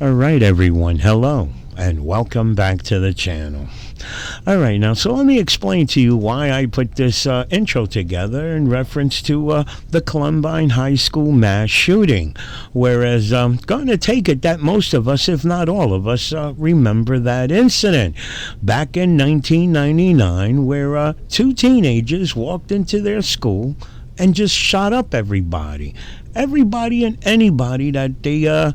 Alright everyone, hello and welcome back to the channel. Alright, now so let me explain to you why I put this intro together in reference to the Columbine High School mass shooting. Whereas I'm going to take it that most of us, if not all of us, remember that incident back in 1999 where two teenagers walked into their school and just shot up everybody. Everybody and anybody that they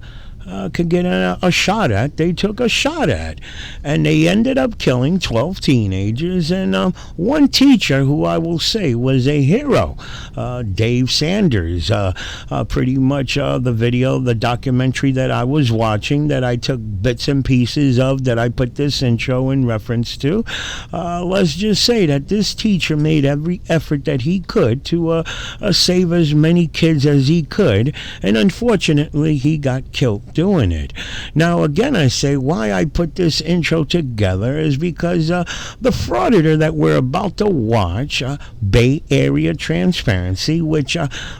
could get a shot at, they took a shot at. And they ended up killing 12 teenagers and one teacher who I will say was a hero, Dave Sanders. Pretty much the video, the documentary that I was watching that I took bits and pieces of that I put this intro in reference to. Let's just say that this teacher made every effort that he could to save as many kids as he could, and unfortunately he got killed doing it. Now again, I say why I put this intro together is because the Frauditor that we're about to watch, Bay Area Transparency, which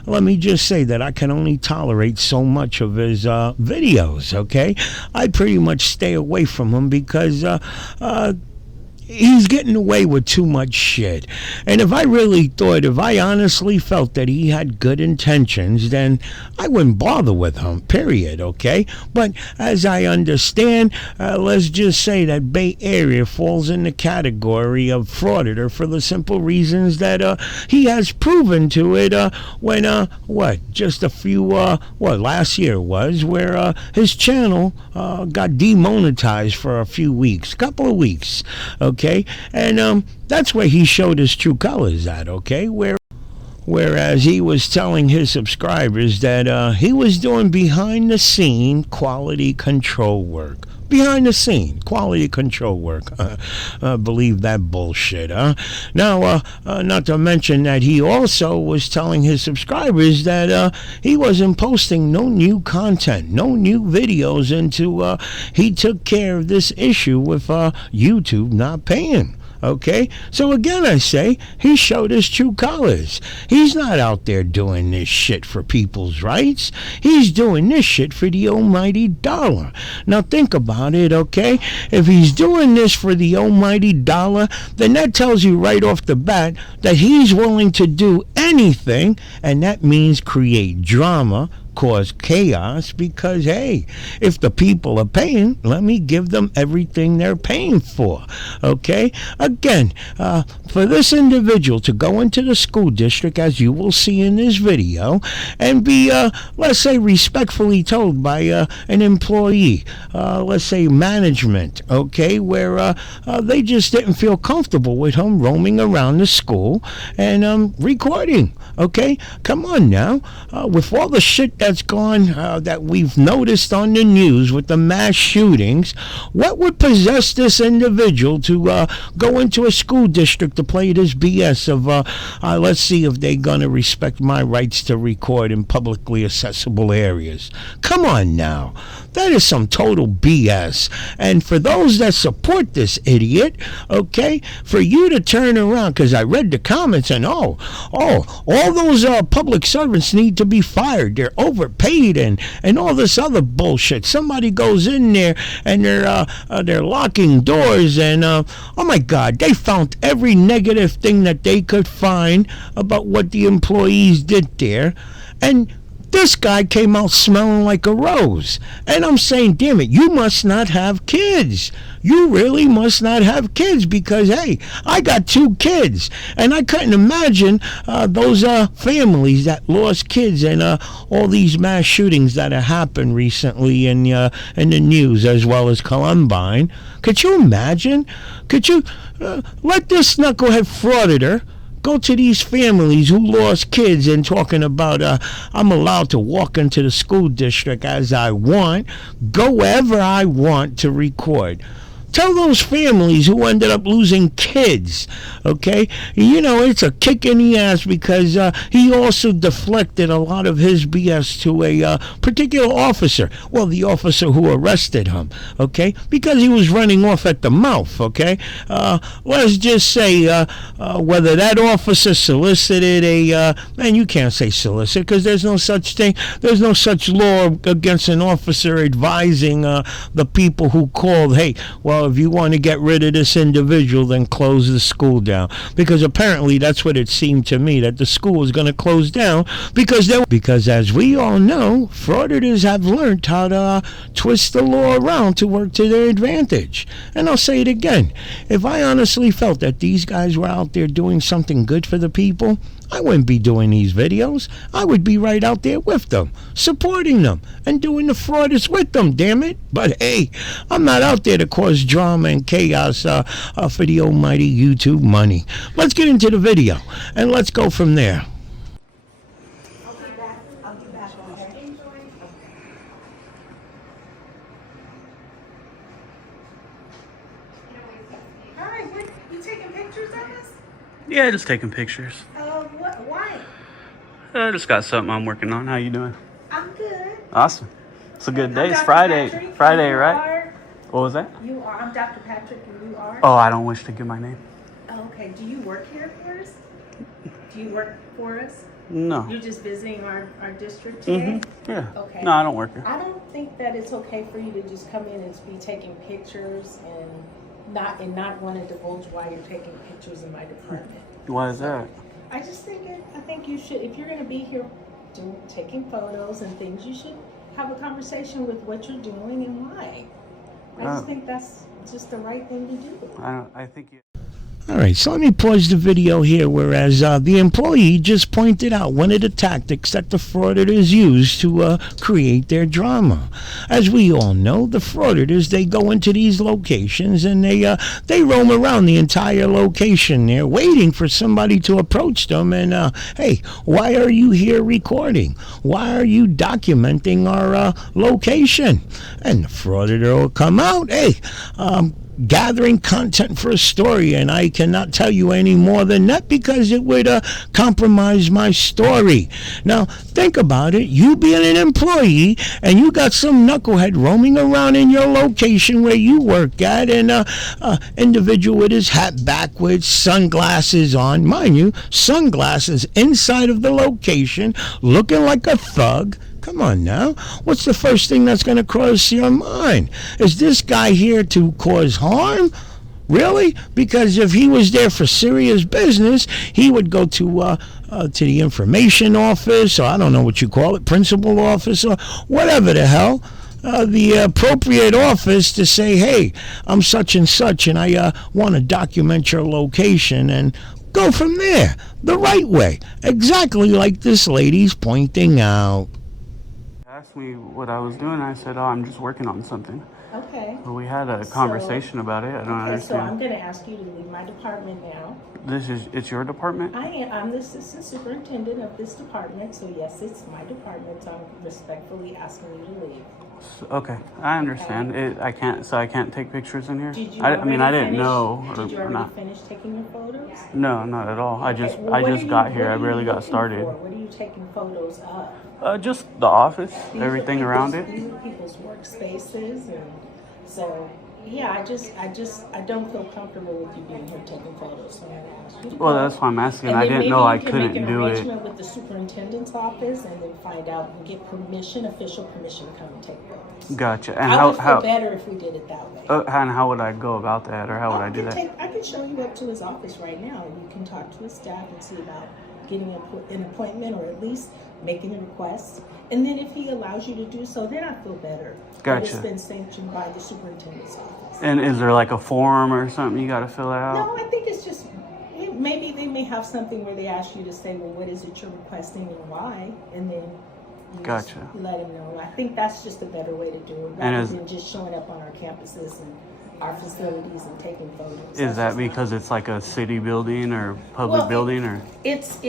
let me just say that I can only tolerate so much of his videos, okay? I pretty much stay away from him because he's getting away with too much shit. And if I honestly felt that he had good intentions, then I wouldn't bother with him, period, okay? But as I understand, let's just say that Bay Area falls in the category of Frauditor for the simple reasons that he has proven to it when, just a few, last year was, where his channel got demonetized for a few weeks, couple of weeks, okay? And that's where he showed his true colors at, okay? Whereas he was telling his subscribers that he was doing behind the scene quality control work. Behind the scene quality control work. Believe that bullshit, huh? Now, not to mention that he also was telling his subscribers that he wasn't posting no new content, no new videos until he took care of this issue with YouTube not paying. Okay, so again I say he showed his true colors. He's not out there doing this shit for people's rights. He's doing this shit for the almighty dollar. Now think about it, okay? If he's doing this for the almighty dollar, then that tells you right off the bat that he's willing to do anything, and that means create drama, cause chaos, because hey, if the people are paying, let me give them everything they're paying for, okay? Again, for this individual to go into the school district, as you will see in this video, and be, let's say, respectfully told by an employee, let's say management, okay, where they just didn't feel comfortable with him roaming around the school and recording, okay? Come on now, with all the shit that that's gone, that we've noticed on the news with the mass shootings, what would possess this individual to go into a school district to play this BS of, let's see if they're going to respect my rights to record in publicly accessible areas? Come on now. That is some total BS. And for those that support this idiot, okay, for you to turn around, because I read the comments and all those public servants need to be fired. They're overpaid and all this other bullshit. Somebody goes in there and they're locking doors and oh my God, they found every negative thing that they could find about what the employees did there, and this guy came out smelling like a rose. And I'm saying, damn it, you must not have kids. You really must not have kids because, hey, I got 2 kids. And I couldn't imagine those families that lost kids and all these mass shootings that have happened recently in the news, as well as Columbine. Could you imagine? Could you let this knucklehead frauditor go to these families who lost kids and talking about I'm allowed to walk into the school district as I want, go wherever I want to record? Tell those families who ended up losing kids, okay? You know, it's a kick in the ass because he also deflected a lot of his BS to a particular officer. Well, the officer who arrested him, okay? Because he was running off at the mouth, okay? Let's just say whether that officer solicited man, you can't say solicit because there's no such thing. There's no such law against an officer advising the people who called, hey, well, if you want to get rid of this individual, then close the school down. Because apparently that's what it seemed to me, that the school was going to close down because as we all know, frauditors have learned how to twist the law around to work to their advantage. And I'll say it again. If I honestly felt that these guys were out there doing something good for the people, I wouldn't be doing these videos. I would be right out there with them, supporting them, and doing the frauders with them, damn it. But hey, I'm not out there to cause drama and chaos for the almighty YouTube money. Let's get into the video, and let's go from there. I'll be back, okay? All right, what, you taking pictures of us? Yeah, just taking pictures. Why? I just got something I'm working on. How you doing? I'm good. Awesome. It's a good day. I'm It's Dr. Friday. Patrick, Friday, you right? are- What was that? You are. I'm Dr. Patrick, and you are? Oh, I don't wish to give my name. Oh, okay. Do you work here for us? Do you work for us? No. You're just visiting our district today? Yeah. Okay. No, I don't work here. I don't think that it's okay for you to just come in and be taking pictures and not want to divulge why you're taking pictures in my department. Why is that? I think you should, if you're going to be here taking photos and things, you should have a conversation with what you're doing and why. I just think that's just the right thing to do. I think you... All right, so let me pause the video here, whereas the employee just pointed out one of the tactics that the frauditors use to create their drama. As we all know, the frauditors, they go into these locations and they roam around the entire location there, waiting for somebody to approach them and, hey, why are you here recording? Why are you documenting our location? And the frauditor will come out, hey, gathering content for a story, and I cannot tell you any more than that because it would compromise my story. Now, think about it. You being an employee, and you got some knucklehead roaming around in your location where you work at, and individual with his hat backwards, sunglasses on, mind you, sunglasses inside of the location, looking like a thug. Come on now. What's the first thing that's going to cross your mind? Is this guy here to cause harm? Really? Because if he was there for serious business, he would go to the information office, or I don't know what you call it, principal office, or whatever the hell. The appropriate office to say, hey, I'm such and such, and I want to document your location, and go from there. The right way. Exactly like this lady's pointing out. Asked me what I was doing. I said, oh, I'm just working on something. Okay. Well, we had a conversation about it. I don't Okay, so I'm understand. going to ask you to leave my department now. It's your department? I'm the assistant superintendent of this department, so yes, it's my department, so I'm respectfully asking you to leave. Okay, I understand. I can't take pictures in here. Did you I mean, I didn't finish, know Did you or already not. finish taking your photos? No, not at all. I Okay, just well, I what just are got you- here. what I are you barely got looking started. for? What are you taking photos of? Just the office, These are everything around people's- it. These are people's workspaces, and so yeah, I don't feel comfortable with you being here taking photos. So I'm gonna ask you to Well, go. that's why I'm asking. And I then didn't maybe know you I can couldn't make an do it. arrangement with the superintendent's office, and then find out and get permission, official permission to come and take photos. Gotcha. And I would feel how better if we did it that way. and how would I go about that, or how would I do that? I can show you up to his office right now, and you can talk to his staff and see about getting an appointment, or at least making a request. And then if he allows you to do so, then I feel better. That it's Gotcha. been sanctioned by the superintendent's office. And is there like a form or something you got to fill out? No, I think it's just, maybe they may have something where they ask you to say, well, what is it you're requesting and why? And then you just Gotcha. let them know. I think that's just a better way to do it, And rather is- than just showing up on our campuses and our facilities and taking photos. Is That's that just not- because it's like a city building or public Well, building, or? It's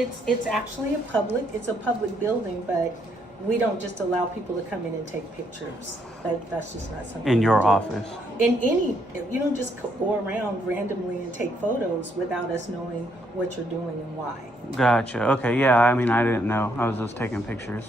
actually a public building, but we don't just allow people to come in and take pictures. That's just not something. In your we do. office? You don't just go around randomly and take photos without us knowing what you're doing and why. Gotcha. Okay. Yeah. I mean, I didn't know. I was just taking pictures.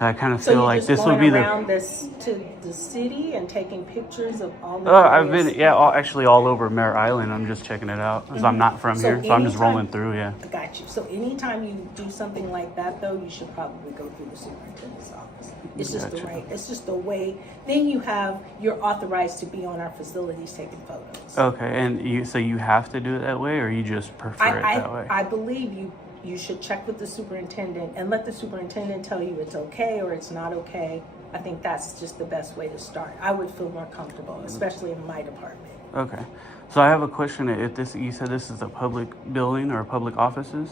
I kind of So feel you're like just this would going be the. around to the city and taking pictures of all the I've various- been actually all over Mare Island. I'm just checking it out because I'm not from So here, so I'm just anytime- rolling through. Yeah. I got you. So anytime you do something like that, though, you should probably go through the superintendent's office. It's just Gotcha. It's just the way. Then you're authorized to be on our facilities taking photos. Okay. And you have to do it that way, or you just prefer it that way? I believe you should check with the superintendent and let the superintendent tell you it's okay or it's not okay. I think that's just the best way to start. I would feel more comfortable, especially in my department. Okay. So I have a question. You said this is a public building or public offices?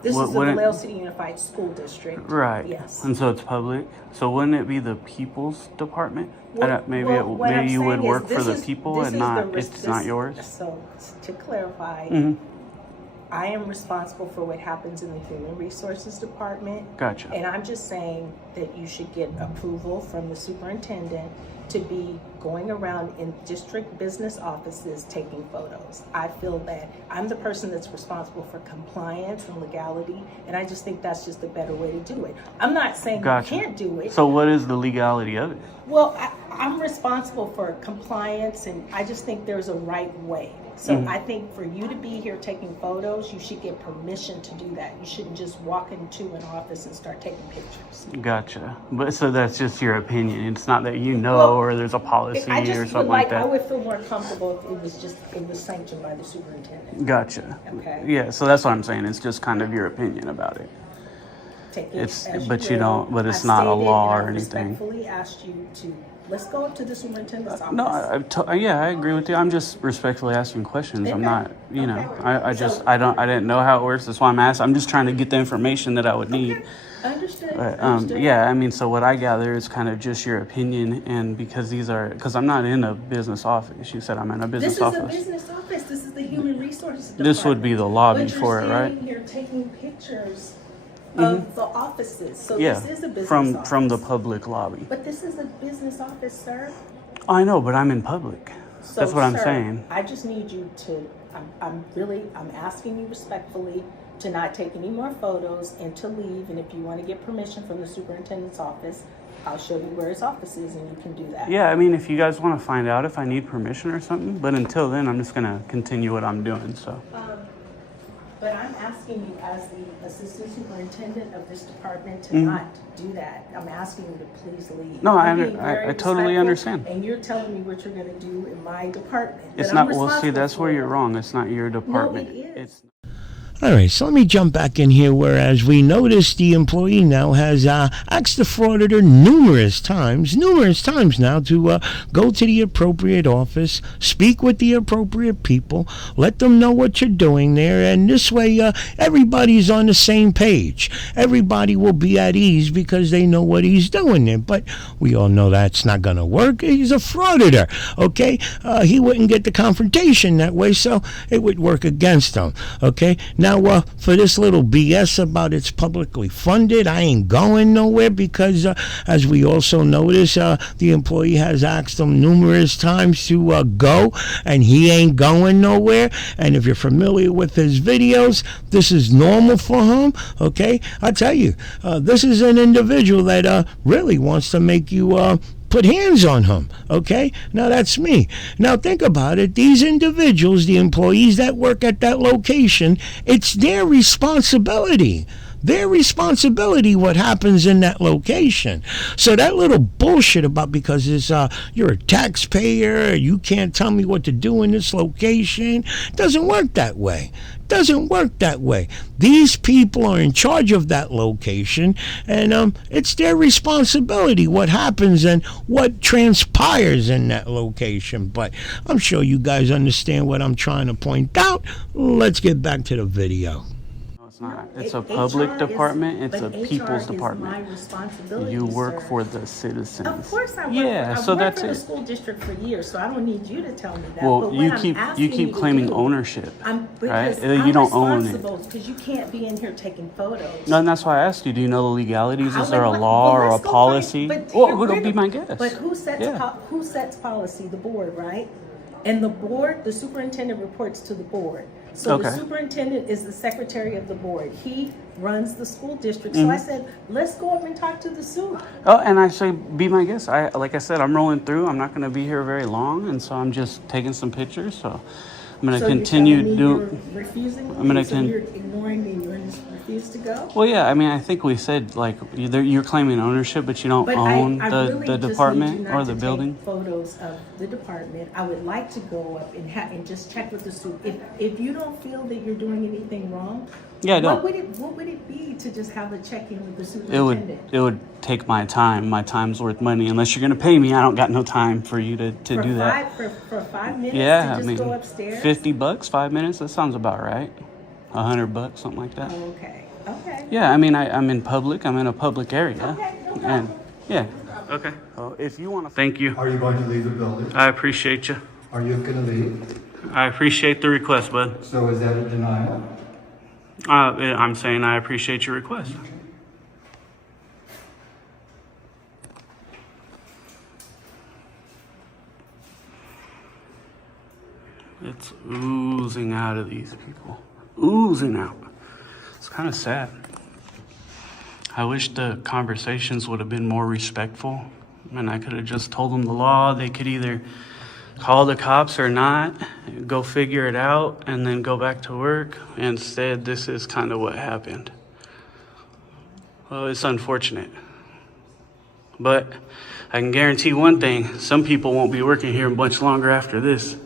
This is the wouldn't- Vallejo City Unified School District. Right. Yes. And so it's public. So wouldn't it be the people's department? What Maybe I'm you would saying is work for this the is- people this and is not the it's not yours. So to clarify, Mhm. I am responsible for what happens in the Human Resources Department. Gotcha. And I'm just saying that you should get approval from the superintendent to be going around in district business offices taking photos. I feel that I'm the person that's responsible for compliance and legality, and I just think that's just a better way to do it. I'm not saying Gotcha. you can't do it. So what is the legality of it? Well, I'm responsible for compliance, and I just think there's a right way. So I think for you to be here taking photos, you should get permission to do that. You shouldn't just walk into an office and start taking pictures. Gotcha. But so that's just your opinion. It's not that you know Well, or there's a policy I or just would something like I that. would feel more comfortable if it was sanctioned by the superintendent. Gotcha. Okay. Yeah, so that's what I'm saying. It's just kind of your opinion about it. Take It's- as but you will. don't- but it's I not a stated law and or I anything. respectfully asked you to let's go up to the superintendent's office. No, I agree with you. I'm just respectfully asking questions. I'm Okay. not, you know, Okay. I didn't know how it works. That's why I'm asking. I'm just trying to get the information that I would need. Okay. Understood. But Understood. yeah, I mean, so what I gather is kind of just your opinion, and because I'm not in a business office. You said I'm in a business This is office. a business office. This is the Human Resources Department. This would be the lobby But for it, you're right? standing here taking pictures of the offices. So Yeah, this is a business office. from the public lobby. But this is a business office, sir. I know, but I'm in public. So, That's what I'm sir, saying. I just need you to. I'm asking you respectfully to not take any more photos and to leave. And if you want to get permission from the superintendent's office, I'll show you where his office is, and you can do that. Yeah, I mean, if you guys want to find out if I need permission or something, but until then, I'm just gonna continue what I'm doing. So. But I'm asking you as the assistant superintendent of this department to not do that. I'm asking you to please leave. No, I'm being I very totally respectful, understand. And you're telling me what you're going to do in my department. It's that I'm not. Well, see, responsible that's where for. you're wrong. It's not your department. is. It's. All right, so let me jump back in here. Whereas we notice the employee now has asked the frauditor numerous times now to go to the appropriate office, speak with the appropriate people, let them know what you're doing there, and this way everybody's on the same page. Everybody will be at ease because they know what he's doing there. But we all know that's not going to work. He's a frauditor, okay? He wouldn't get the confrontation that way, so it would work against him, okay? Now, for this little BS about it's publicly funded, I ain't going nowhere because, as we also notice, the employee has asked him numerous times to go, and he ain't going nowhere. And if you're familiar with his videos, this is normal for him, okay? I tell you, this is an individual that really wants to make you put hands on him, okay? Now that's me. Now think about it. These individuals, the employees that work at that location, it's their responsibility. Their responsibility what happens in that location. So that little bullshit about because it's you're a taxpayer, you can't tell me what to do in this location, doesn't work that way. Doesn't work that way. These people are in charge of that location, and it's their responsibility what happens and what transpires in that location. But I'm sure you guys understand what I'm trying to point out. Let's get back to the video. Not. It's a public department. It's a people's department. My responsibility, you work sir. for the citizens. Of course I work. Yeah, I've so worked that's for the it. school district for years, so I don't need you to tell me that. Well, but you keep claiming ownership, right? You don't own it. Because you can't be in here taking photos. No, and that's why I asked you. Do you know the legalities? Is there a law or a policy? Well, would be my guess. But who sets policy? The board, right? And the board, the superintendent reports to the board. So the superintendent is the secretary of the board. He runs the school district. So I said, let's go up and talk to the soup. Oh, and I say, be my guest. Like I said, I'm rolling through. I'm not going to be here very long, and so I'm just taking some pictures. So I'm going to continue you're refusing. I'm going to you're ignoring me. You're just refuse to go. Well, yeah. I mean, I think we said like you're claiming ownership, but you don't own the department or the building. Photos of the department. I would like to go up and just check with the soup. If you don't feel that you're doing anything wrong, yeah, I don't. What would it be to just have a check-in with the superintendent? It would take my time. My time's worth money. Unless you're gonna pay me, I don't got no time for you to do that. For 5 minutes. Yeah, to just go upstairs. $50, 5 minutes. That sounds about right. $100, something like that. Oh, okay. Okay. Yeah, I mean, I'm in public. I'm in a public area. Okay. No problem. And yeah. Okay. Well, if you want to, thank you. Are you going to leave the building? I appreciate you. Are you going to leave? I appreciate the request, bud. So is that a denial? I'm saying I appreciate your request. It's oozing out of these people. Oozing out. It's kind of sad. I wish the conversations would have been more respectful. And I could have just told them the law. They could either call the cops or not, go figure it out, and then go back to work. Instead, this is kind of what happened. Well, it's unfortunate. But I can guarantee one thing. Some people won't be working here much longer after this.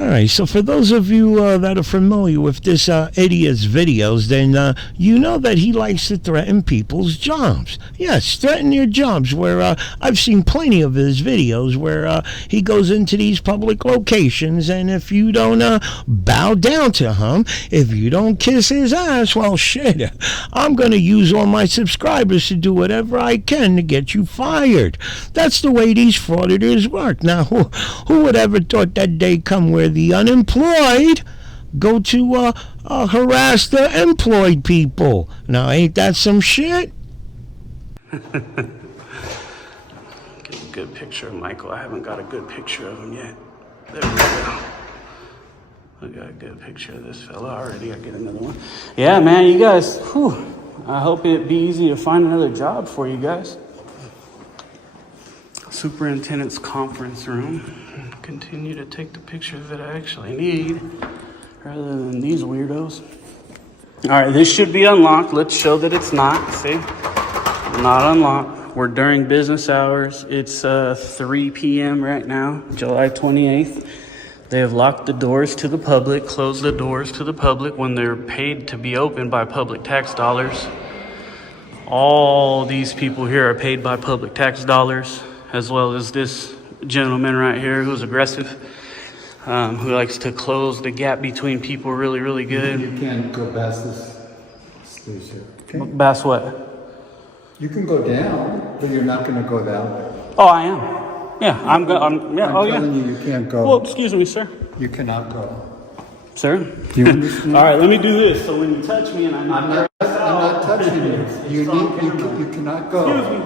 All right, so for those of you that are familiar with this idiot's videos, then you know that he likes to threaten people's jobs. Yes, threaten their jobs, where I've seen plenty of his videos where he goes into these public locations, and if you don't bow down to him, if you don't kiss his ass, well, shit, I'm going to use all my subscribers to do whatever I can to get you fired. That's the way these frauditors work. Now, who would ever thought that day come where the unemployed go to harass the employed people? Now, ain't that some shit? Get a good picture of Michael. I haven't got a good picture of him yet. There we go. I got a good picture of this fella already. I get another one. Yeah, man, you guys, I hope it'd be easy to find another job for you guys. Superintendent's conference room. Continue to take the pictures that I actually need rather than these weirdos. All right, this should be unlocked. Let's show that it's not. See? Not unlocked. We're during business hours. It's 3 p.m. right now, July 28th. They have locked the doors to the public, closed the doors to the public when they're paid to be open by public tax dollars. All these people here are paid by public tax dollars, as well as this gentleman right here who's aggressive, who likes to close the gap between people really, really good. You can't go past this stage here. Okay? Bass what? You can go down, but you're not going to go that way. Oh, I am. Yeah, I'm going. Yeah, I'm telling you, you can't go. Well, excuse me, sir. You cannot go. Sir? Do you understand? All right, let me do this. So when you touch me and I'm I'm not touching you. You cannot go. Excuse me.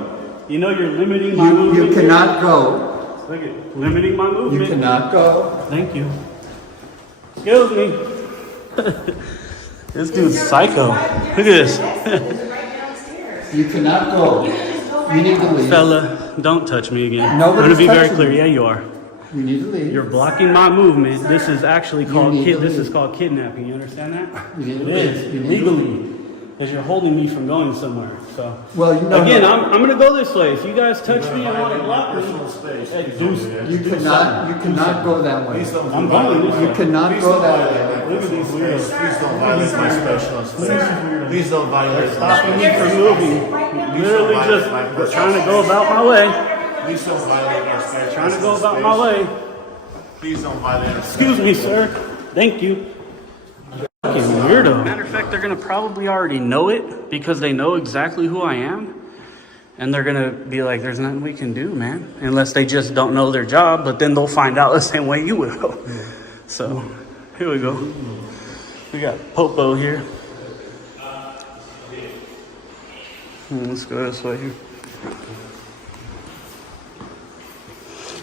You know you're limiting my movement. You cannot go. Look at limiting my movement. You cannot go. Thank you. Excuse me. This dude's psycho. Look at this. You cannot go. You need to leave. Fella, don't touch me again. Nobody's I'm going to be very touching clear. you. Yeah, you are. You need to leave. You're blocking my movement. This is actually called need to this leave. is called kidnapping. You understand that? You need to It is leave. You need to legally, because you're holding me from going somewhere. So Well, you know. again, I'm going to go this way. If you guys touch me and want to block me, hey, You cannot go that way. I'm going this way. You cannot go that way. Look at these weirdos. Please don't violate my special. Please don't violate Stopping me from moving. Literally just trying to go about my way. Please don't violate our special. Trying to go about my way. Please don't violate our Excuse me, sir. Thank you. Fucking weirdo. Matter of fact, they're gonna probably already know it because they know exactly who I am. And they're gonna be like, there's nothing we can do, man. Unless they just don't know their job, but then they'll find out the same way you will. So, here we go. We got Popo here. Let's go this way here.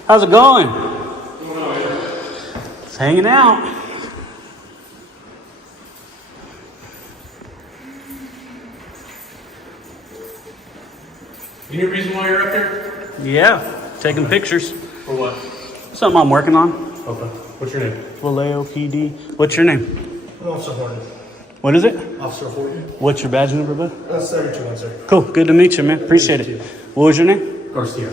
How's it going? It's hanging out. Any reason why you're up here? Yeah, taking pictures. For what? Something I'm working on. Okay. What's your name? Vallejo PD. What's your name? Officer Horton. What is it? Officer Horton. What's your badge number, bud? 3216. Cool. Good to meet you, man. Appreciate it. What was your name? Garcia.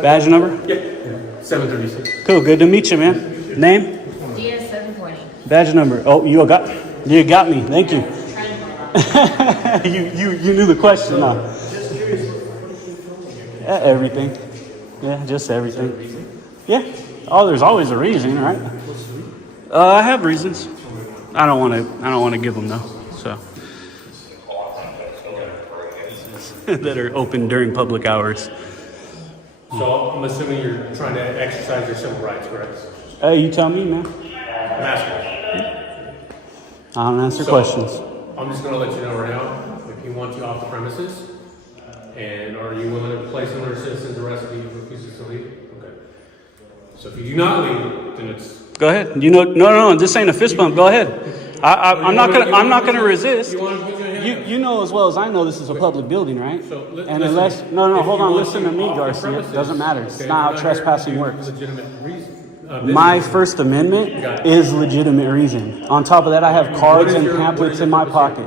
Badge number? Yeah. 736. Cool. Good to meet you, man. Name? DS 720. Badge number. Oh, you got me. Thank you. you knew the question, huh? Everything. Yeah, just everything. Yeah. Oh, there's always a reason, right? I have reasons. I don't want to give them though. So that are open during public hours. So I'm assuming you're trying to exercise your civil rights, correct? Hey, you tell me, man. I'm asking. I don't answer questions. I'm just going to let you know right now, if he wants you off the premises, and are you willing to place under citizen's arrest if he refuses to leave? Okay. So if you do not leave, then it's... Go ahead. You know, no. This ain't a fist bump. Go ahead. I'm not gonna resist. You know as well as I know this is a public building, right? And unless hold on. Listen to me, Garcia. Doesn't matter. It's not how trespassing works. My First Amendment is legitimate reason. On top of that, I have cards and pamphlets in my pocket.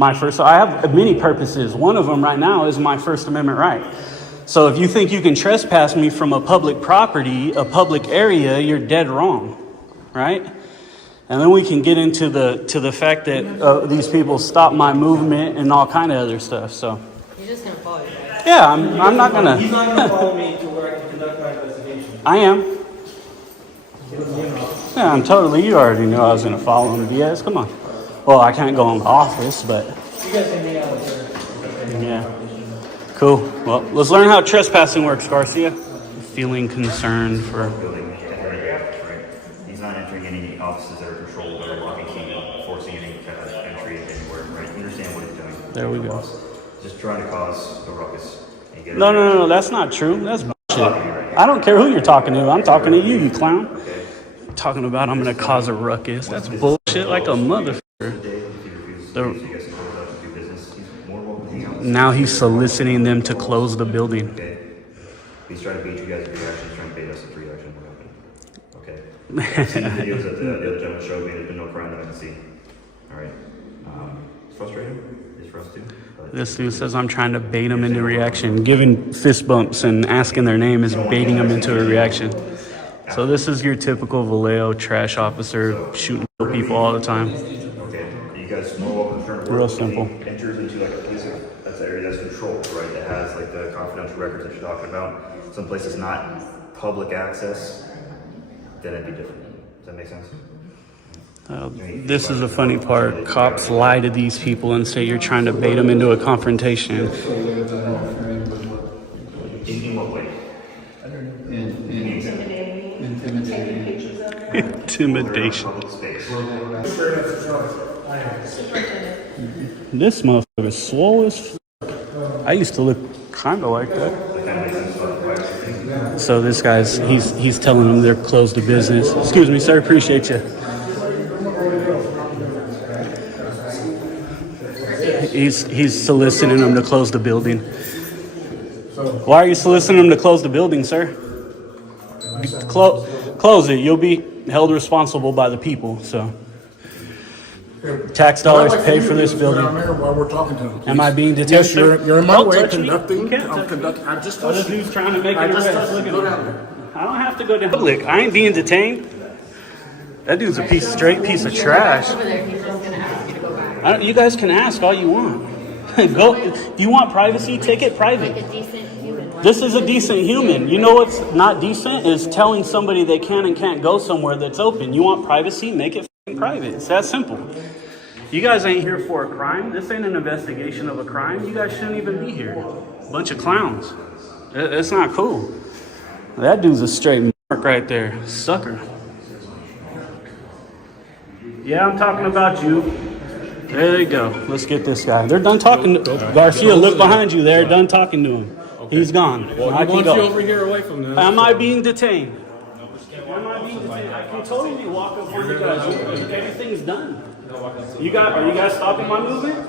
I have many purposes. One of them right now is my First Amendment right. So if you think you can trespass me from a public property, a public area, you're dead wrong, right? And then we can get into the fact that these people stop my movement and all kind of other stuff. So You're just gonna follow me, right? yeah, I'm not gonna. He's not gonna follow me to where I can conduct my investigation. I am. Yeah, I'm totally. You already knew I was gonna follow him. Yes, come on. Well, I can't go in the office, but You guys can meet out there. yeah. Cool. Well, let's learn how trespassing works, Garcia. Feeling concerned for. Building right? He's not entering any offices that are controlled or locking key, forcing any kind of entry anywhere, right? You understand what he's doing. There we go. Just trying to cause a ruckus. And get No. That's not true. That's bullshit. I don't care who you're talking to. I'm talking to you, you clown. Talking about I'm gonna cause a ruckus. That's bullshit like a motherfucker. Now he's soliciting them to close the building. Okay. He's trying to bait you guys into reaction. He's trying to bait us into reaction. Okay. See the videos that the other gentleman showed me. There's been no crime that I can see. All right. It's frustrating. It's for us too. But This dude says I'm trying to bait them into reaction. Giving fist bumps and asking their name is baiting them into a reaction. So this is your typical Vallejo trash officer shooting people all the time. Okay, you guys know what we're trying to work. Real simple. Enters into like a place that's the area that's controlled, right? That has like the confidential records that you're talking about. Some places not public access, then it'd be different. Does that make sense? This is the funny part. Cops lie to these people and say you're trying to bait them into a confrontation. In what way? Intimidation. This motherfucker's swole as f***. I used to look kind of like that. So this guy's, he's telling them they're closed to business. Excuse me, sir, appreciate you. He's soliciting them to close the building. Why are you soliciting them to close the building, sir? Close it. You'll be held responsible by the people. So, tax dollars pay for this building. While we're talking to him, am I being detained? Yes, you're in my way touch me. conducting. You can't I'm touch conducting. I just me. touched you. He's trying to make I it just arrest. touched Look you. at Go him. down there. I don't have to go down public. I ain't being detained. That dude's a straight piece of trash. Over there, he's just gonna ask you to go back. You guys can ask all you want. Go. You want privacy? Take it private. Like a decent human. This is a decent human. You know what's not decent is telling somebody they can and can't go somewhere that's open. You want privacy? Make it f***ing private. It's that simple. You guys ain't here for a crime. This ain't an investigation of a crime. You guys shouldn't even be here. Bunch of clowns. It's not cool. That dude's a straight mark right there. Sucker. Yeah, I'm talking about you. There you go. Let's get this guy. They're done talking. Garcia, look behind you. They're done talking to him. Okay. He's gone. Well, I he wants you over here away from them. Am I being detained? Am I being detained? I can totally walk up on you guys. Everything's done. Are you guys stopping my movement?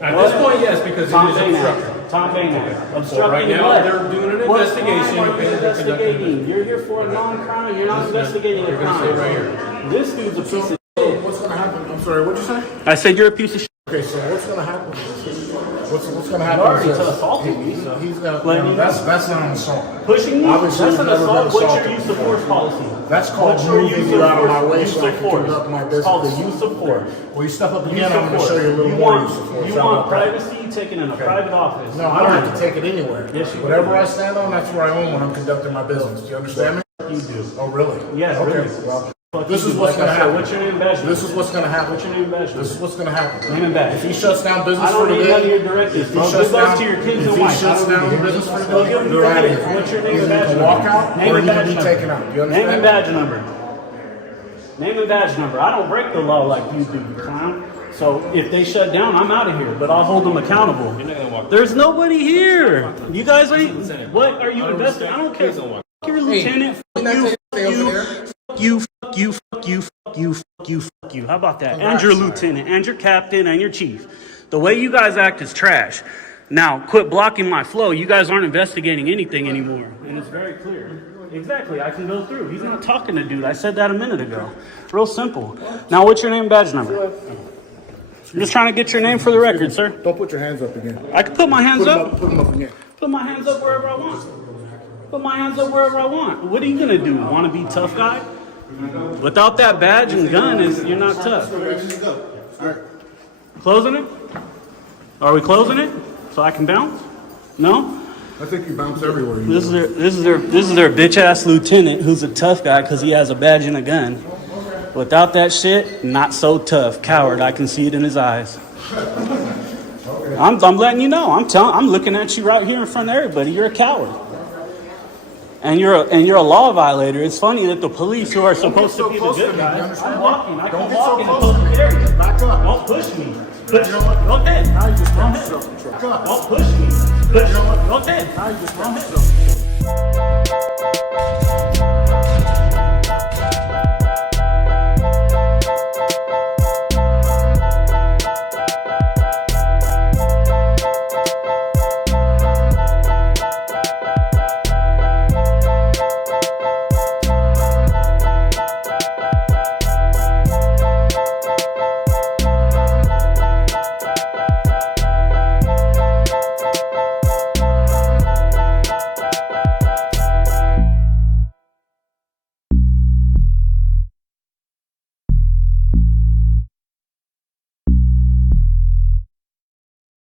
At this point, yes, because he was obstructing. Tom Bainack. Obstructing Right now, what? they're doing an What investigation. crime are you investigating? You're here for a non-crime. You're not investigating a crime. Right here. This dude's a piece of shit. What's going to happen? I'm sorry. What'd you say? I said you're a piece of shit. Okay, so what's going to happen? What's going to You happen? already is this. assaulted me, so. He's got. Like, That's not an assault. Pushing me? Obviously, That's an you've never assault. been What's your assaulted. use of force policy? That's called What's your moving use you of out of my force? way Use so I of can force. conduct my It's business. called use of force. Well, you step up Use again, of I'm going to force. show you a little You more want, use of force. you How want about that? privacy taken in a private office. No, I don't have to take it anywhere. Yes, you do. Whatever I stand on, that's where I own when I'm conducting my business. Do you understand me? You do. Oh, really? Yes, Okay. really. Well, Fuck this you is do. what's Like going to I said, happen. What's your name, badge? This is what's going to happen. What's your name, badge? This is what's going to happen. Name and badge. If he shuts down business I for don't the need none of day, your directives, bro. Good luck to your kids and if he wife. shuts down business for the day, you're out of here. What's your name Either and you badge can number? walk out Name or and you can badge be number. taken out. You Name and understand? badge number. Name and badge number. I don't break the law like you do, you clown. So if they shut down, I'm out of here, but I'll hold them accountable. There's nobody here. You guys are. What are you investing? I don't care. Fuck your lieutenant. Fuck you. Fuck you. Fuck you. Fuck you. Fuck you. Fuck you. How about that? And your lieutenant, and your captain, and your chief. The way you guys act is trash. Now, quit blocking my flow. You guys aren't investigating anything anymore, and it's very clear. Exactly, I can go through. He's not talking to dude. I said that a minute ago. Real simple. Now, what's your name and badge number? I'm just trying to get your name for the record, sir. Don't put your hands up again. I can put my hands up. Put them up again. Put my hands up wherever I want. Put my hands up wherever I want. What are you gonna do? Want to be tough guy? Without that badge and gun, you're not tough. Closing it? Are we closing it so I can bounce? No. I think you bounce everywhere. This is their bitch ass lieutenant who's a tough guy because he has a badge and a gun. Without that shit, not so tough. Coward. I can see it in his eyes. I'm letting you know. I'm looking at you right here in front of everybody. You're a coward. And you're a law violator. It's funny that the police who are supposed to be the good guys. I'm walking. I can walk in public areas. Back up. Don't push me. Go ahead. Now you just Go found ahead. yourself in trouble. Don't push me. Go ahead. Now you just found yourself in trouble.